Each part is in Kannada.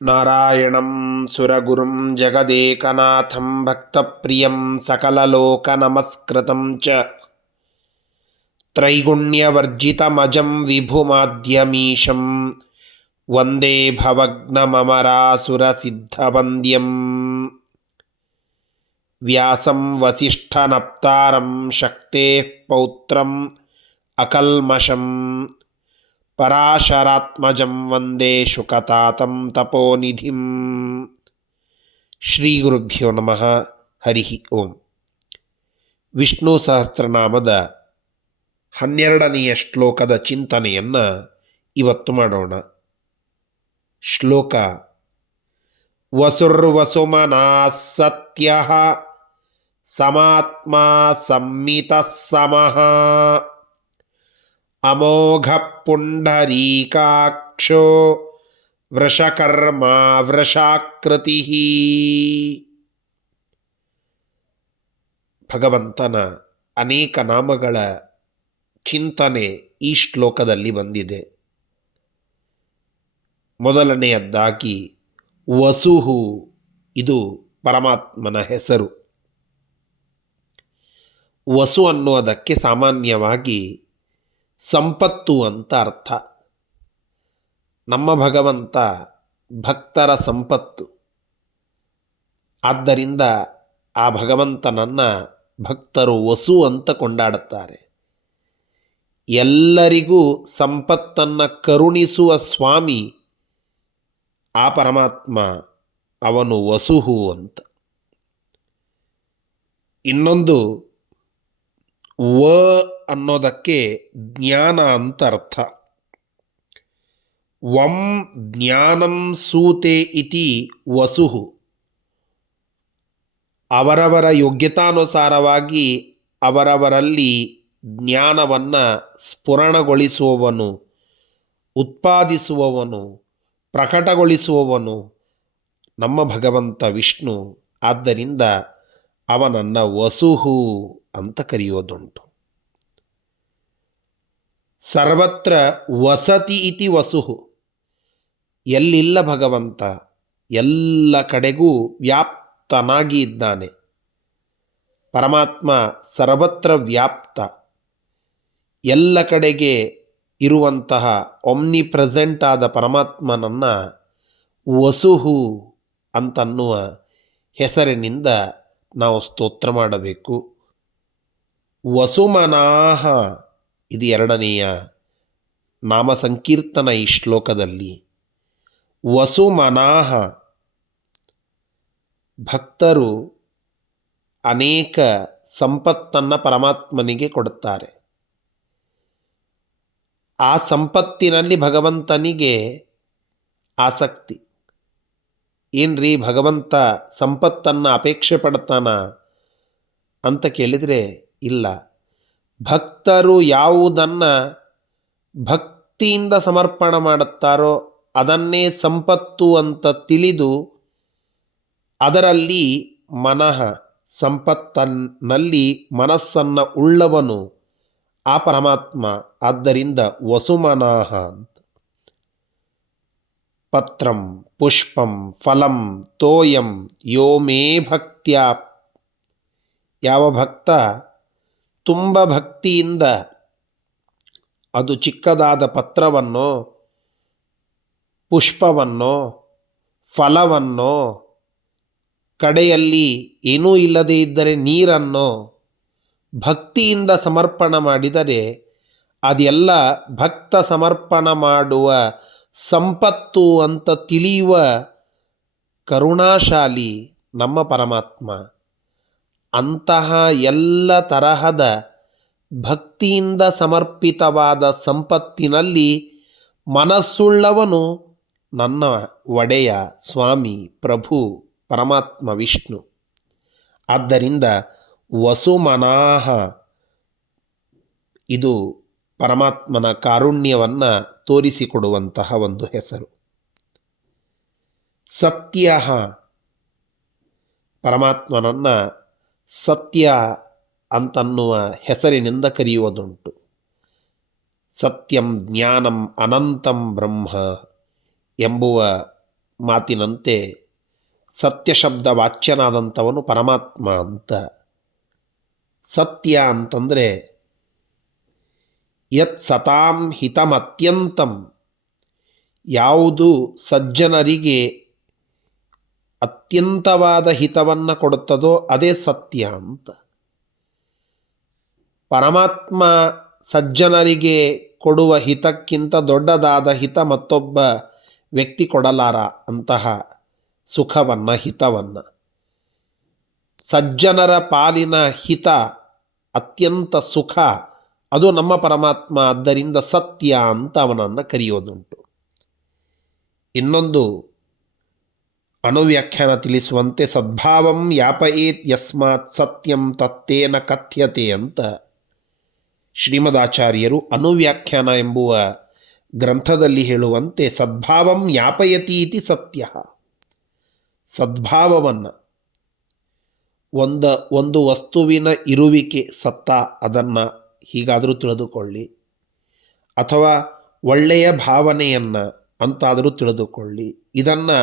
ನಾರಾಯಣಂ ಸುರಗುರುಂ ಜಗದೇಕನಾಥಂ ಭಕ್ತಪ್ರಿಯಂ ಸಕಲಲೋಕನಮಸ್ಕೃತಂ ಚ ತ್ರೈಗುಣ್ಯವರ್ಜಿತಮಜಂ ವಿಭುಮಾದ್ಯಮೀಶಂ ವಂದೇ ಭವಗ್ನಮಮರಾಸುರಸಿದ್ಧವಂದ್ಯಂ ವ್ಯಾಸಂ ವಸಿಷ್ಠನಪ್ತಾರಂ ಶಕ್ತೇಃ ಪೌತ್ರಂ ಅಕಲ್ಮಷಂ ಪರಾಶರಾತ್ಮಜಂ ವಂದೇ ಶುಕತಾತಂ ತಪೋನಿಧಿಂ. ಶ್ರೀ ಗುರುಭ್ಯೋ ನಮಃ. ಹರಿ ಓಂ. ವಿಷ್ಣು ಸಹಸ್ರನಾಮದ 12ನೆಯ ಶ್ಲೋಕದ ಚಿಂತನೆಯನ್ನು ಇವತ್ತು ಮಾಡೋಣ. ಶ್ಲೋಕ: ವಸುರ್ವಸುಮನಃ ಸತ್ಯಃ ಸಮಾತ್ಮಾ ಸಂಮಿತಃ ಸಮಃ ಅಮೋಘ ಪುಂಡರೀಕಾಕ್ಷೋ ವೃಷಕರ್ಮ ವೃಷಾಕೃತಿ. ಭಗವಂತನ ಅನೇಕ ನಾಮಗಳ ಚಿಂತನೆ ಈ ಶ್ಲೋಕದಲ್ಲಿ ಬಂದಿದೆ. ಮೊದಲನೆಯದ್ದಾಗಿ ವಸುಹು, ಇದು ಪರಮಾತ್ಮನ ಹೆಸರು. ವಸು ಅನ್ನುವುದಕ್ಕೆ ಸಾಮಾನ್ಯವಾಗಿ ಸಂಪತ್ತು ಅಂತ ಅರ್ಥ. ನಮ್ಮ ಭಗವಂತ ಭಕ್ತರ ಸಂಪತ್ತು. ಆದ್ದರಿಂದ ಆ ಭಗವಂತನನ್ನು ಭಕ್ತರು ವಸು ಅಂತ ಕೊಂಡಾಡುತ್ತಾರೆ. ಎಲ್ಲರಿಗೂ ಸಂಪತ್ತನ್ನು ಕರುಣಿಸುವ ಸ್ವಾಮಿ ಆ ಪರಮಾತ್ಮ, ಅವನು ವಸುಹು ಅಂತ. ಇನ್ನೊಂದು ವ ಅನ್ನೋದಕ್ಕೆ ಜ್ಞಾನ ಅಂತ ಅರ್ಥ. ವಂ ಜ್ಞಾನಂ ಸೂತೆ ಇತಿ ವಸುಹು. ಅವರವರ ಯೋಗ್ಯತಾನುಸಾರವಾಗಿ ಅವರವರಲ್ಲಿ ಜ್ಞಾನವನ್ನು ಸ್ಫುರಣಗೊಳಿಸುವವನು, ಉತ್ಪಾದಿಸುವವನು, ಪ್ರಕಟಗೊಳಿಸುವವನು ನಮ್ಮ ಭಗವಂತ ವಿಷ್ಣು. ಆದ್ದರಿಂದ ಅವನನ್ನು ವಸುಹು ಅಂತ ಕರೆಯೋದುಂಟು. ಸರ್ವತ್ರ ವಸತಿ ಇತಿ ವಸುಹು. ಎಲ್ಲಿಲ್ಲ ಭಗವಂತ, ಎಲ್ಲ ಕಡೆಗೂ ವ್ಯಾಪ್ತನಾಗಿ ಇದ್ದಾನೆ. ಪರಮಾತ್ಮ ಸರ್ವತ್ರ ವ್ಯಾಪ್ತ, ಎಲ್ಲ ಕಡೆಗೆ ಇರುವಂತಹ ಒಮ್ನಿ ಪ್ರೆಸೆಂಟ್ ಆದ ಪರಮಾತ್ಮನನ್ನು ವಸುಹು ಅಂತನ್ನುವ ಹೆಸರಿನಿಂದ ನಾವು ಸ್ತೋತ್ರ ಮಾಡಬೇಕು. ವಸುಮನಾಹ, ಇದು ಎರಡನೆಯ ನಾಮ ಸಂಕೀರ್ತನ ಈ ಶ್ಲೋಕದಲ್ಲಿ. ವಸುಮನಾಹ, ಭಕ್ತರು ಅನೇಕ ಸಂಪತ್ತನ್ನು ಪರಮಾತ್ಮನಿಗೆ ಕೊಡುತ್ತಾರೆ. ಆ ಸಂಪತ್ತಿನಲ್ಲಿ ಭಗವಂತನಿಗೆ ಆಸಕ್ತಿ. ಏನ್ರಿ ಭಗವಂತ ಸಂಪತ್ತನ್ನು ಅಪೇಕ್ಷೆ ಪಡ್ತಾನ ಅಂತ ಕೇಳಿದರೆ ಇಲ್ಲ. ಭಕ್ತರು ಯಾವುದನ್ನು ಭಕ್ತಿಯಿಂದ ಸಮರ್ಪಣೆ ಮಾಡುತ್ತಾರೋ ಅದನ್ನೇ ಸಂಪತ್ತು ಅಂತ ತಿಳಿದು ಅದರಲ್ಲಿ ಸಂಪತ್ತಿನಲ್ಲಿ ಮನಸ್ಸನ್ನು ಉಳ್ಳವನು ಆ ಪರಮಾತ್ಮ. ಆದ್ದರಿಂದ ವಸುಮನಾಹ ಅಂತ. ಪತ್ರಂ ಪುಷ್ಪಂ ಫಲಂ ತೋಯಂ ಯೋ ಮೇ ಭಕ್ತ್ಯಾ. ಯಾವ ಭಕ್ತ ತುಂಬ ಭಕ್ತಿಯಿಂದ ಅದು ಚಿಕ್ಕದಾದ ಪತ್ರವನ್ನೋ, ಪುಷ್ಪವನ್ನೋ, ಫಲವನ್ನೋ, ಕಡೆಯಲ್ಲಿ ಏನೂ ಇಲ್ಲದೇ ಇದ್ದರೆ ನೀರನ್ನೋ ಭಕ್ತಿಯಿಂದ ಸಮರ್ಪಣೆ ಮಾಡಿದರೆ ಅದೆಲ್ಲ ಭಕ್ತ ಸಮರ್ಪಣೆ ಮಾಡುವ ಸಂಪತ್ತು ಅಂತ ತಿಳಿಯುವ ಕರುಣಾಶಾಲಿ ನಮ್ಮ ಪರಮಾತ್ಮ. ಅಂತಹ ಎಲ್ಲ ತರಹದ ಭಕ್ತಿಯಿಂದ ಸಮರ್ಪಿತವಾದ ಸಂಪತ್ತಿನಲ್ಲಿ ಮನಸ್ಸುಳ್ಳವನು ನನ್ನ ಒಡೆಯ ಸ್ವಾಮಿ ಪ್ರಭು ಪರಮಾತ್ಮ ವಿಷ್ಣು. ಆದ್ದರಿಂದ ವಸುಮನಾಹ, ಇದು ಪರಮಾತ್ಮನ ಕಾರುಣ್ಯವನ್ನು ತೋರಿಸಿಕೊಡುವಂತಹ ಒಂದು ಹೆಸರು. ಸತ್ಯ, ಪರಮಾತ್ಮನನ್ನು ಸತ್ಯ ಅಂತನ್ನುವ ಹೆಸರಿನಿಂದ ಕರೆಯುವುದುಂಟು. ಸತ್ಯಂ ಜ್ಞಾನಂ ಅನಂತಂ ಬ್ರಹ್ಮ ಎಂಬುವ ಮಾತಿನಂತೆ ಸತ್ಯ ಶಬ್ದ ವಾಚ್ಯನಾದಂಥವನು ಪರಮಾತ್ಮ ಅಂತ. ಸತ್ಯ ಅಂತಂದರೆ ಯತ್ ಸತಾಂ ಹಿತಮತ್ಯಂತಂ, ಯಾವುದು ಸಜ್ಜನರಿಗೆ ಅತ್ಯಂತವಾದ ಹಿತವನ್ನು ಕೊಡುತ್ತದೋ ಅದೇ ಸತ್ಯ ಅಂತ. ಪರಮಾತ್ಮ ಸಜ್ಜನರಿಗೆ ಕೊಡುವ ಹಿತಕ್ಕಿಂತ ದೊಡ್ಡದಾದ ಹಿತ ಮತ್ತೊಬ್ಬ ವ್ಯಕ್ತಿ ಕೊಡಲಾರ ಅಂತಹ ಸುಖವನ್ನು, ಹಿತವನ್ನು. ಸಜ್ಜನರ ಪಾಲಿನ ಹಿತ, ಅತ್ಯಂತ ಸುಖ, ಅದು ನಮ್ಮ ಪರಮಾತ್ಮ. ಆದ್ದರಿಂದ ಸತ್ಯ ಅಂತ ಅವನನ್ನು ಕರೆಯೋದುಂಟು. ಇನ್ನೊಂದು ಅನುವ್ಯಾಖ್ಯಾನ ತಿಳಿಸುವಂತೆ ಸದ್ಭಾವಂ ಯಾಪಯೇತ್ ಯಸ್ಮಾತ್ ಸತ್ಯಂ ತತ್ತೇನ ಕಥ್ಯತೆ ಅಂತ ಶ್ರೀಮದಾಚಾರ್ಯರು ಅನುವ್ಯಾಖ್ಯಾನ ಎಂಬುವ ಗ್ರಂಥದಲ್ಲಿ ಹೇಳುವಂತೆ ಸದ್ಭಾವಂ ಯಾಪಯತಿ ಇತಿ ಸತ್ಯ. ಸದ್ಭಾವವನ್ನು, ಒಂದು ವಸ್ತುವಿನ ಇರುವಿಕೆ ಸತ್ತ, ಅದನ್ನು ಹೀಗಾದರೂ ತಿಳಿದುಕೊಳ್ಳಿ, ಅಥವಾ ಒಳ್ಳೆಯ ಭಾವನೆಯನ್ನು ಅಂತಾದರೂ ತಿಳಿದುಕೊಳ್ಳಿ. ಇದನ್ನು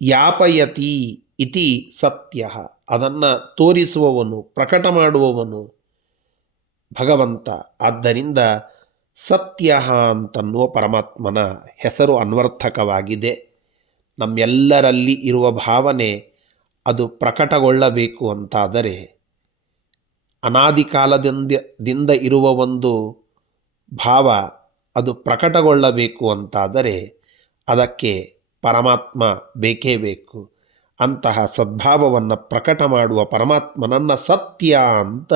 ಯಾಪಯತಿ ಇತಿ ಸತ್ಯ, ಅದನ್ನು ತೋರಿಸುವವನು, ಪ್ರಕಟ ಮಾಡುವವನು ಭಗವಂತ. ಆದ್ದರಿಂದ ಸತ್ಯ ಅಂತನ್ನುವ ಪರಮಾತ್ಮನ ಹೆಸರು ಅನ್ವರ್ಥಕವಾಗಿದೆ. ನಮ್ಮೆಲ್ಲರಲ್ಲಿ ಇರುವ ಭಾವನೆ ಅದು ಪ್ರಕಟಗೊಳ್ಳಬೇಕು ಅಂತಾದರೆ, ಅನಾದಿ ಕಾಲದಿಂದ ಇರುವ ಒಂದು ಭಾವ ಅದು ಪ್ರಕಟಗೊಳ್ಳಬೇಕು ಅಂತಾದರೆ ಅದಕ್ಕೆ ಪರಮಾತ್ಮ ಬೇಕೇ ಬೇಕು. ಅಂತಹ ಸದ್ಭಾವವನ್ನು ಪ್ರಕಟ ಮಾಡುವ ಪರಮಾತ್ಮನನ್ನು ಸತ್ಯ ಅಂತ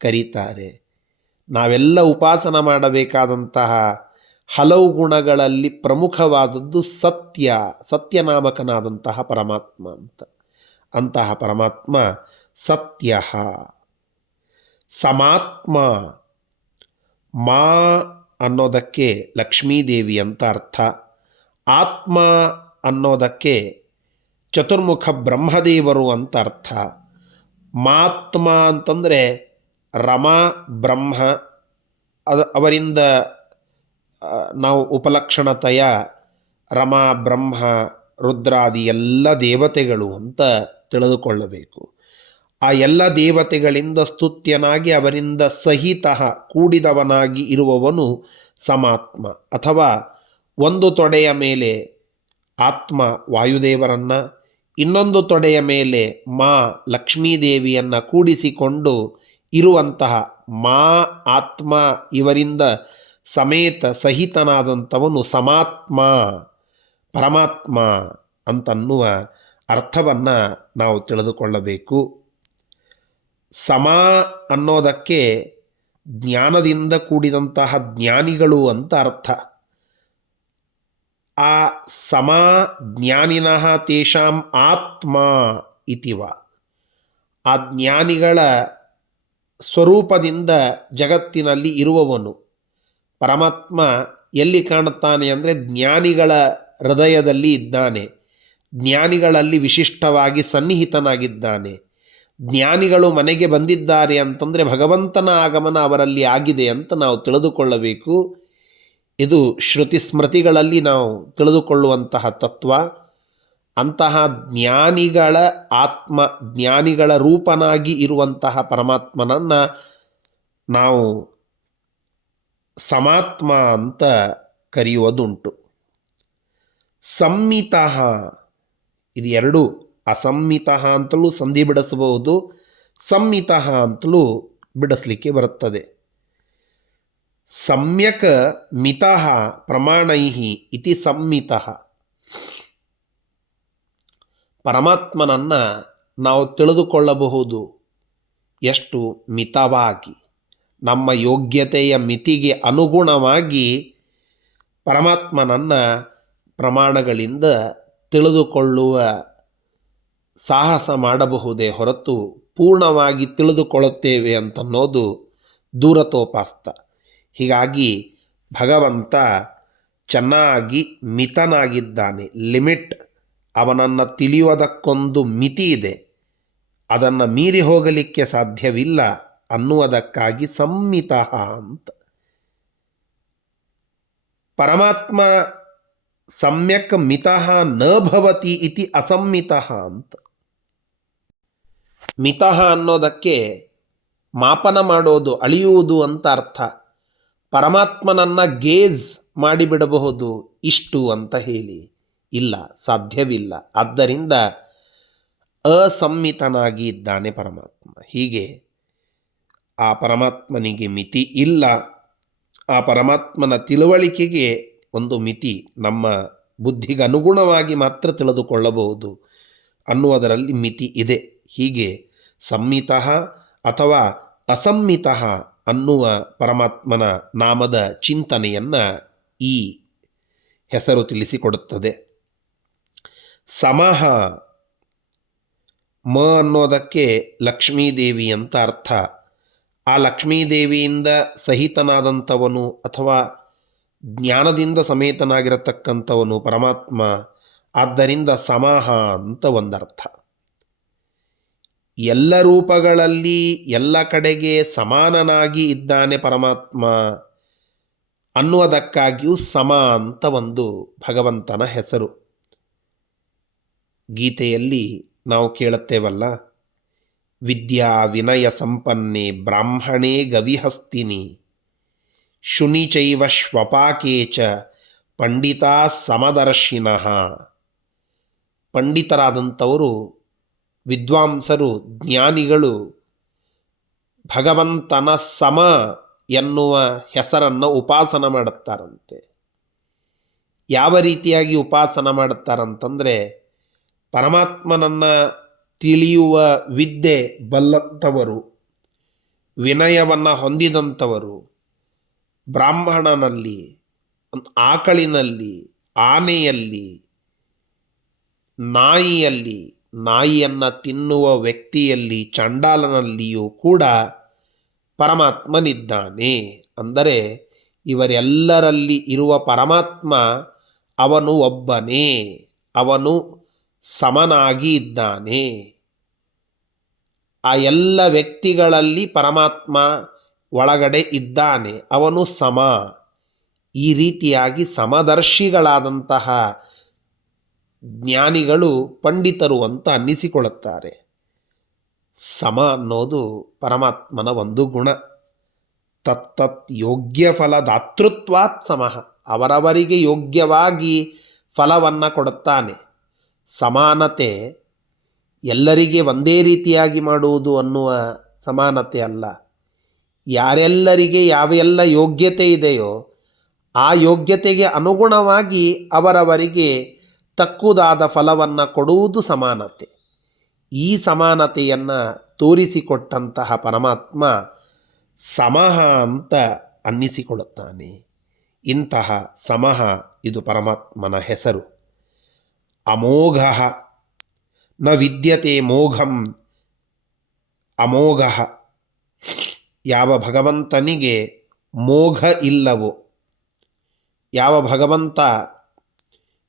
ಕರೀತಾರೆ. ನಾವೆಲ್ಲ ಉಪಾಸನ ಮಾಡಬೇಕಾದಂತಹ ಹಲವು ಗುಣಗಳಲ್ಲಿ ಪ್ರಮುಖವಾದದ್ದು ಸತ್ಯ, ಸತ್ಯನಾಮಕನಾದಂತಹ ಪರಮಾತ್ಮ ಅಂತ. ಅಂತಹ ಪರಮಾತ್ಮ ಸತ್ಯ. ಸಮಾತ್ಮ, ಮಾ ಅನ್ನೋದಕ್ಕೆ ಲಕ್ಷ್ಮೀದೇವಿ ಅಂತ ಅರ್ಥ. ಆತ್ಮ ಅನ್ನೋದಕ್ಕೆ ಚತುರ್ಮುಖ ಬ್ರಹ್ಮದೇವರು ಅಂತ ಅರ್ಥ. ಮಾತ್ಮ ಅಂತಂದರೆ ರಮಾ ಬ್ರಹ್ಮ, ಅವರಿಂದ ನಾವು ಉಪಲಕ್ಷಣತೆಯ ರಮಾ ಬ್ರಹ್ಮ ರುದ್ರಾದಿ ಎಲ್ಲ ದೇವತೆಗಳು ಅಂತ ತಿಳಿದುಕೊಳ್ಳಬೇಕು. ಆ ಎಲ್ಲ ದೇವತೆಗಳಿಂದ ಸ್ತುತ್ಯನಾಗಿ ಅವರಿಂದ ಸಹಿತ ಕೂಡಿದವನಾಗಿ ಇರುವವನು ಸಮಾತ್ಮ. ಅಥವಾ ಒಂದು ತೊಡೆಯ ಮೇಲೆ ಆತ್ಮ ವಾಯುದೇವರನ್ನು, ಇನ್ನೊಂದು ತೊಡೆಯ ಮೇಲೆ ಮಾ ಲಕ್ಷ್ಮೀದೇವಿಯನ್ನು ಕೂಡಿಸಿಕೊಂಡು ಇರುವಂತಹ ಮಾ ಆತ್ಮ ಇವರಿಂದ ಸಮೇತ ಸಹಿತನಾದಂಥವನು ಸಮಾತ್ಮ, ಪರಮಾತ್ಮ ಅಂತನ್ನುವ ಅರ್ಥವನ್ನು ನಾವು ತಿಳಿದುಕೊಳ್ಳಬೇಕು. ಸಮ ಅನ್ನೋದಕ್ಕೆ ಜ್ಞಾನದಿಂದ ಕೂಡಿದಂತಹ ಜ್ಞಾನಿಗಳು ಅಂತ ಅರ್ಥ. ಆ ಸಮ ಜ್ಞಾನಿನಃ ತೇಷಾಂ ಆತ್ಮ ಇತಿವ, ಆ ಜ್ಞಾನಿಗಳ ಸ್ವರೂಪದಿಂದ ಜಗತ್ತಿನಲ್ಲಿ ಇರುವವನು ಪರಮಾತ್ಮ ಎಲ್ಲಿ ಕಾಣುತ್ತಾನೆ ಅಂದರೆ ಜ್ಞಾನಿಗಳ ಹೃದಯದಲ್ಲಿ ಇದ್ದಾನೆ, ಜ್ಞಾನಿಗಳಲ್ಲಿ ವಿಶಿಷ್ಟವಾಗಿ ಸನ್ನಿಹಿತನಾಗಿದ್ದಾನೆ. ಜ್ಞಾನಿಗಳು ಮನೆಗೆ ಬಂದಿದ್ದಾರೆ ಅಂತಂದರೆ ಭಗವಂತನ ಆಗಮನ ಅವರಲ್ಲಿ ಆಗಿದೆ ಅಂತ ನಾವು ತಿಳಿದುಕೊಳ್ಳಬೇಕು. ಇದು ಶ್ರುತಿ ಸ್ಮೃತಿಗಳಲ್ಲಿ ನಾವು ತಿಳಿದುಕೊಳ್ಳುವಂತಹ ತತ್ವ. ಅಂತಹ ಜ್ಞಾನಿಗಳ ಆತ್ಮ, ಜ್ಞಾನಿಗಳ ರೂಪನಾಗಿ ಇರುವಂತಹ ಪರಮಾತ್ಮನನ್ನು ನಾವು ಸಮಾತ್ಮ ಅಂತ ಕರೆಯುವುದುಂಟು. ಸಂಮಿತ, ಇದು ಎರಡು, ಅಸಂಮಿತ ಅಂತಲೂ ಸಂಧಿ ಬಿಡಿಸಬಹುದು, ಸಂಮಿತ ಅಂತಲೂ ಬಿಡಿಸಲಿಕ್ಕೆ ಬರುತ್ತದೆ. ಸಮ್ಯಕ್ ಮಿತಃ ಪ್ರಮಾಣೈಃ ಇತಿ ಸಂಮಿತಃ. ಪರಮಾತ್ಮನನ್ನು ನಾವು ತಿಳಿದುಕೊಳ್ಳಬಹುದು ಎಷ್ಟು ಮಿತವಾಗಿ, ನಮ್ಮ ಯೋಗ್ಯತೆಯ ಮಿತಿಗೆ ಅನುಗುಣವಾಗಿ ಪರಮಾತ್ಮನನ್ನು ಪ್ರಮಾಣಗಳಿಂದ ತಿಳಿದುಕೊಳ್ಳುವ ಸಾಹಸ ಮಾಡಬಹುದೇ ಹೊರತು ಪೂರ್ಣವಾಗಿ ತಿಳಿದುಕೊಳ್ಳುತ್ತೇವೆ ಅಂತನ್ನೋದು ದೂರತೋಪಾಸ್ತ. ಹೀಗಾಗಿ ಭಗವಂತ ಚೆನ್ನಾಗಿ ಮಿತನಾಗಿದ್ದಾನೆ. ಲಿಮಿಟ್, ಅವನನ್ನು ತಿಳಿಯುವುದಕ್ಕೊಂದು ಮಿತಿ ಇದೆ, ಅದನ್ನು ಮೀರಿ ಹೋಗಲಿಕ್ಕೆ ಸಾಧ್ಯವಿಲ್ಲ ಅನ್ನುವುದಕ್ಕಾಗಿ ಸಂಮಿತ ಅಂತ. ಪರಮಾತ್ಮ ಸಮ್ಯಕ್ ಮಿತಃ ನ ಭವತಿ ಇತಿ ಅಸಮ್ಮಿತಃ ಅಂತ. ಮಿತಃ ಅನ್ನೋದಕ್ಕೆ ಮಾಪನ ಮಾಡೋದು, ಅಳಿಯುವುದು ಅಂತ ಅರ್ಥ. ಪರಮಾತ್ಮನನ್ನು ಗೇಜ್ ಮಾಡಿಬಿಡಬಹುದು ಇಷ್ಟು ಅಂತ ಹೇಳಿ, ಇಲ್ಲ, ಸಾಧ್ಯವಿಲ್ಲ. ಆದ್ದರಿಂದ ಅಸಮ್ಮಿತನಾಗಿ ಇದ್ದಾನೆ ಪರಮಾತ್ಮ. ಹೀಗೆ ಆ ಪರಮಾತ್ಮನಿಗೆ ಮಿತಿ ಇಲ್ಲ. ಆ ಪರಮಾತ್ಮನ ತಿಳುವಳಿಕೆಗೆ ಒಂದು ಮಿತಿ, ನಮ್ಮ ಬುದ್ಧಿಗೆ ಅನುಗುಣವಾಗಿ ಮಾತ್ರ ತಿಳಿದುಕೊಳ್ಳಬಹುದು ಅನ್ನುವುದರಲ್ಲಿ ಮಿತಿ ಇದೆ. ಹೀಗೆ ಸಂಮಿತಃ ಅಥವಾ ಅಸಮ್ಮಿತಃ ಅನ್ನುವ ಪರಮಾತ್ಮನ ನಾಮದ ಚಿಂತನೆಯನ್ನು ಈ ಹೆಸರು ತಿಳಿಸಿಕೊಡುತ್ತದೆ. ಸಮಃ, ಮ ಅನ್ನೋದಕ್ಕೆ ಲಕ್ಷ್ಮೀದೇವಿ ಅಂತ ಅರ್ಥ. ಆ ಲಕ್ಷ್ಮೀದೇವಿಯಿಂದ ಸಹಿತನಾದಂಥವನು ಅಥವಾ ಜ್ಞಾನದಿಂದ ಸಮೇತನಾಗಿರತಕ್ಕಂಥವನು ಪರಮಾತ್ಮ. ಆದ್ದರಿಂದ ಸಮಃ ಅಂತ ಒಂದರ್ಥ. ಎಲ್ಲ ರೂಪಗಳಲ್ಲಿ ಎಲ್ಲ ಕಡೆಗೆ ಸಮಾನನಾಗಿ ಇದ್ದಾನೆ ಪರಮಾತ್ಮ ಅನ್ನುವುದಕ್ಕಾಗಿಯೂ ಸಮ ಅಂತ ಒಂದು ಭಗವಂತನ ಹೆಸರು. ಗೀತೆಯಲ್ಲಿ ನಾವು ಕೇಳುತ್ತೇವಲ್ಲ, ವಿದ್ಯಾ ವಿನಯ ಸಂಪನ್ನೆ ಬ್ರಾಹ್ಮಣೇ ಗವಿಹಸ್ತಿನಿ ಶುನಿಚೈವ ಶ್ವಪಾಕೇ ಚ ಪಂಡಿತಾ ಸಮದರ್ಶಿನಃ. ಪಂಡಿತರಾದಂಥವರು, ವಿದ್ವಾಂಸರು, ಜ್ಞಾನಿಗಳು ಭಗವಂತನ ಸಮ ಎನ್ನುವ ಹೆಸರನ್ನು ಉಪಾಸನ ಮಾಡುತ್ತಾರಂತೆ. ಯಾವ ರೀತಿಯಾಗಿ ಉಪಾಸನ ಮಾಡುತ್ತಾರಂತಂದರೆ, ಪರಮಾತ್ಮನನ್ನು ತಿಳಿಯುವ ವಿದ್ಯೆ ಬಲ್ಲಂಥವರು, ವಿನಯವನ್ನು ಹೊಂದಿದಂಥವರು, ಬ್ರಾಹ್ಮಣನಲ್ಲಿ, ಆಕಳಿನಲ್ಲಿ, ಆನೆಯಲ್ಲಿ, ನಾಯಿಯಲ್ಲಿ, ನಾಯಿಯನ್ನು ತಿನ್ನುವ ವ್ಯಕ್ತಿಯಲ್ಲಿ, ಚಂಡಾಲನಲ್ಲಿಯೂ ಕೂಡ ಪರಮಾತ್ಮನಿದ್ದಾನೆ. ಅಂದರೆ ಇವರೆಲ್ಲರಲ್ಲಿ ಇರುವ ಪರಮಾತ್ಮ ಅವನು ಒಬ್ಬನೇ, ಅವನು ಸಮನಾಗಿ ಇದ್ದಾನೆ. ಆ ಎಲ್ಲ ವ್ಯಕ್ತಿಗಳಲ್ಲಿ ಪರಮಾತ್ಮ ಒಳಗಡೆ ಇದ್ದಾನೆ, ಅವನು ಸಮ. ಈ ರೀತಿಯಾಗಿ ಸಮದರ್ಶಿಗಳಾದಂತಹ ಜ್ಞಾನಿಗಳು ಪಂಡಿತರು ಅಂತ ಅನ್ನಿಸಿಕೊಳ್ಳುತ್ತಾರೆ. ಸಮ ಅನ್ನೋದು ಪರಮಾತ್ಮನ ಒಂದು ಗುಣ. ತತ್ತತ್ ಯೋಗ್ಯ ಫಲದಾತೃತ್ವಾತ್ ಸಮಃ, ಅವರವರಿಗೆ ಯೋಗ್ಯವಾಗಿ ಫಲವನ್ನು ಕೊಡುತ್ತಾನೆ. ಸಮಾನತೆ ಎಲ್ಲರಿಗೆ ಒಂದೇ ರೀತಿಯಾಗಿ ಮಾಡುವುದು ಅನ್ನುವ ಸಮಾನತೆ ಅಲ್ಲ. ಯಾರೆಲ್ಲರಿಗೆ ಯಾವೆಲ್ಲ ಯೋಗ್ಯತೆ ಇದೆಯೋ ಆ ಯೋಗ್ಯತೆಗೆ ಅನುಗುಣವಾಗಿ ಅವರವರಿಗೆ ತಕ್ಕುದಾದ ಫಲವನ್ನು ಕೊಡುವುದು ಸಮಾನತೆ. ಈ ಸಮಾನತೆಯನ್ನು ತೋರಿಸಿಕೊಟ್ಟಂತಹ ಪರಮಾತ್ಮ ಸಮಃ ಅಂತ ಅನ್ನಿಸಿಕೊಳ್ಳುತ್ತಾನೆ. ಇಂತಹ ಸಮಃ ಇದು ಪರಮಾತ್ಮನ ಹೆಸರು. ಅಮೋಘ ನ ವಿದ್ಯತೆ ಮೋಘಂ ಅಮೋಘ. ಯಾವ ಭಗವಂತನಿಗೆ ಮೋಘ ಇಲ್ಲವೋ, ಯಾವ ಭಗವಂತ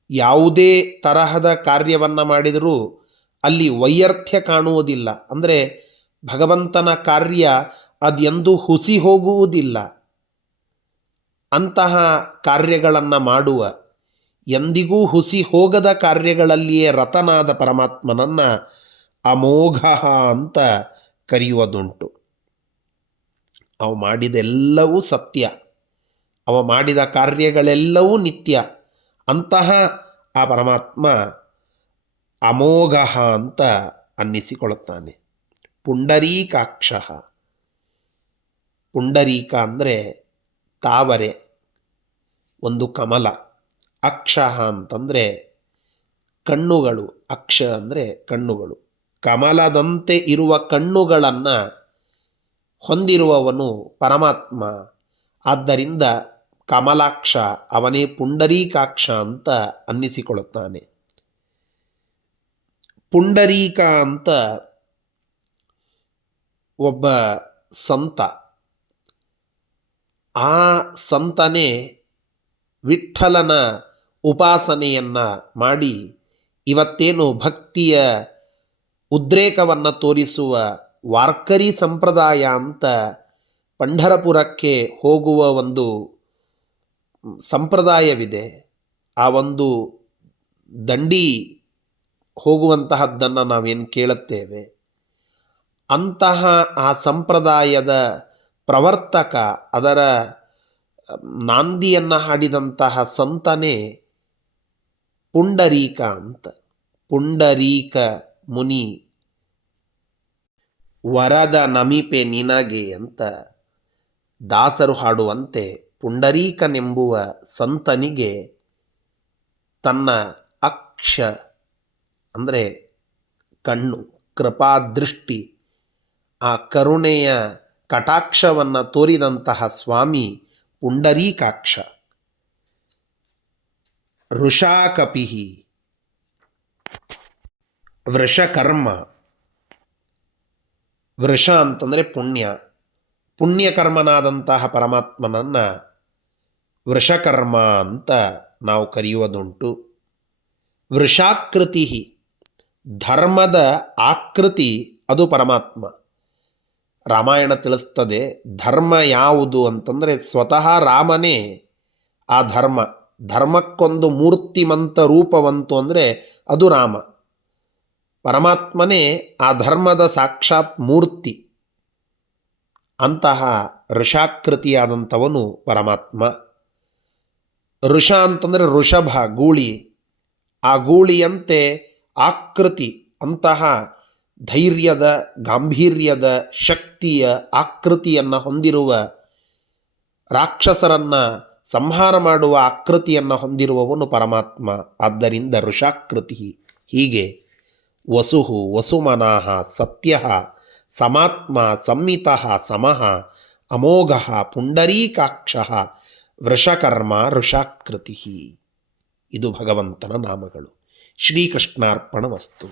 ಯಾವುದೇ ತರಹದ ಕಾರ್ಯವನ್ನು ಮಾಡಿದರೂ ಅಲ್ಲಿ ವೈಯರ್ಥ್ಯ ಕಾಣುವುದಿಲ್ಲ. ಅಂದರೆ ಭಗವಂತನ ಕಾರ್ಯ ಅದೆಂದೂ ಹುಸಿ ಹೋಗುವುದಿಲ್ಲ. ಅಂತಹ ಕಾರ್ಯಗಳನ್ನು ಮಾಡುವ, ಎಂದಿಗೂ ಹುಸಿ ಹೋಗದ ಕಾರ್ಯಗಳಲ್ಲಿಯೇ ರತನಾದ ಪರಮಾತ್ಮನನ್ನು ಅಮೋಘ ಅಂತ ಕರೆಯುವುದುಂಟು. ಅವ ಮಾಡಿದೆಲ್ಲವೂ ಸತ್ಯ, ಅವ ಮಾಡಿದ ಕಾರ್ಯಗಳೆಲ್ಲವೂ ನಿತ್ಯ. ಅಂತಹ ಆ ಪರಮಾತ್ಮ ಅಮೋಘ ಅಂತ ಅನ್ನಿಸಿಕೊಳ್ಳುತ್ತಾನೆ. ಪುಂಡರೀಕಾಕ್ಷ, ಪುಂಡರೀಕ ಅಂದರೆ ತಾವರೆ, ಒಂದು ಕಮಲ. ಅಕ್ಷ ಅಂತಂದರೆ ಕಣ್ಣುಗಳು, ಅಕ್ಷ ಅಂದರೆ ಕಣ್ಣುಗಳು. ಕಮಲದಂತೆ ಇರುವ ಕಣ್ಣುಗಳನ್ನು ಹೊಂದಿರುವವನು ಪರಮಾತ್ಮ. ಆದ್ದರಿಂದ ಕಮಲಾಕ್ಷ, ಅವನೇ ಪುಂಡರೀಕಾಕ್ಷ ಅಂತ ಅನ್ನಿಸಿಕೊಳ್ಳುತ್ತಾನೆ. ಪುಂಡರೀಕ ಅಂತ ಒಬ್ಬ ಸಂತ, ಆ ಸಂತನೇ ವಿಠ್ಠಲನ ಉಪಾಸನೆಯನ್ನು ಮಾಡಿ ಇವತ್ತೇನು ಭಕ್ತಿಯ ಉದ್ರೇಕವನ್ನು ತೋರಿಸುವ ವಾರ್ಕರಿ ಸಂಪ್ರದಾಯ ಅಂತ ಪಂಢರಪುರಕ್ಕೆ ಹೋಗುವ ಒಂದು ಸಂಪ್ರದಾಯವಿದೆ. ಆ ಒಂದು ದಂಡಿ ಹೋಗುವಂತಹದ್ದನ್ನು ನಾವೇನು ಕೇಳುತ್ತೇವೆ, ಅಂತಹ ಆ ಸಂಪ್ರದಾಯದ ಪ್ರವರ್ತಕ, ಅದರ ನಾಂದಿಯನ್ನು ಹಾಡಿದಂತಹ ಸಂತನೇ ಪುಂಡರೀಕ ಅಂತ. ಪುಂಡರೀಕ ಮುನಿ ವರದ ನಮಿಪೆ ನಿನಗೆ ಅಂತ ದಾಸರು ಹಾಡುವಂತೆ, ಪುಂಡರೀಕನೆಂಬುವ ಸಂತನಿಗೆ ತನ್ನ ಅಕ್ಷ ಅಂದರೆ ಕಣ್ಣು, ಕೃಪಾದೃಷ್ಟಿ, ಆ ಕರುಣೆಯ ಕಟಾಕ್ಷವನ್ನು ತೋರಿದಂತಹ ಸ್ವಾಮಿ ಪುಂಡರೀಕಾಕ್ಷ. ವೃಷಾಕಪಿ ವೃಷಕರ್ಮ. ವೃಷ ಅಂತಂದರೆ ಪುಣ್ಯ, ಪುಣ್ಯಕರ್ಮನಾದಂತಹ ಪರಮಾತ್ಮನನ್ನು ವೃಷಕರ್ಮ ಅಂತ ನಾವು ಕರೆಯುವುದುಂಟು. ವೃಷಾಕೃತಿ, ಧರ್ಮದ ಆಕೃತಿ ಅದು ಪರಮಾತ್ಮ. ರಾಮಾಯಣ ತಿಳಿಸ್ತದೆ ಧರ್ಮ ಯಾವುದು ಅಂತಂದರೆ ಸ್ವತಃ ರಾಮನೇ ಆ ಧರ್ಮ. ಧರ್ಮಕ್ಕೊಂದು ಮೂರ್ತಿಮಂತ ರೂಪವಂತು ಅಂದರೆ ಅದು ರಾಮ. ಪರಮಾತ್ಮನೇ ಆ ಧರ್ಮದ ಸಾಕ್ಷಾತ್ ಮೂರ್ತಿ. ಅಂತಹ ಋಷಾಕೃತಿಯಾದಂಥವನು ಪರಮಾತ್ಮ. ಋಷ ಅಂತಂದರೆ ಋಷಭ, ಗೂಳಿ. ಆ ಗೂಳಿಯಂತೆ ಆಕೃತಿ, ಅಂತಹ ಧೈರ್ಯದ, ಗಾಂಭೀರ್ಯದ, ಶಕ್ತಿಯ ಆಕೃತಿಯನ್ನು ಹೊಂದಿರುವ, ರಾಕ್ಷಸರನ್ನು ಸಂಹಾರ ಮಾಡುವ ಆಕೃತಿಯನ್ನು ಹೊಂದಿರುವವನು ಪರಮಾತ್ಮ. ಆದ್ದರಿಂದ ಋಷಾಕೃತಿ. ಹೀಗೆ ವಸುಹು ವಸುಮನಃ ಸತ್ಯಃ ಸಮಾತ್ಮ ಸಂಮಿತಃ ಸಮಃ ಅಮೋಘಃ ಪುಂಡರೀಕಾಕ್ಷಃ ವೃಷಕರ್ಮ ಋಷಾಕೃತಿ. ಇದು ಭಗವಂತನ ನಾಮಗಳು. ಶ್ರೀಕೃಷ್ಣಾರ್ಪಣಮಸ್ತು.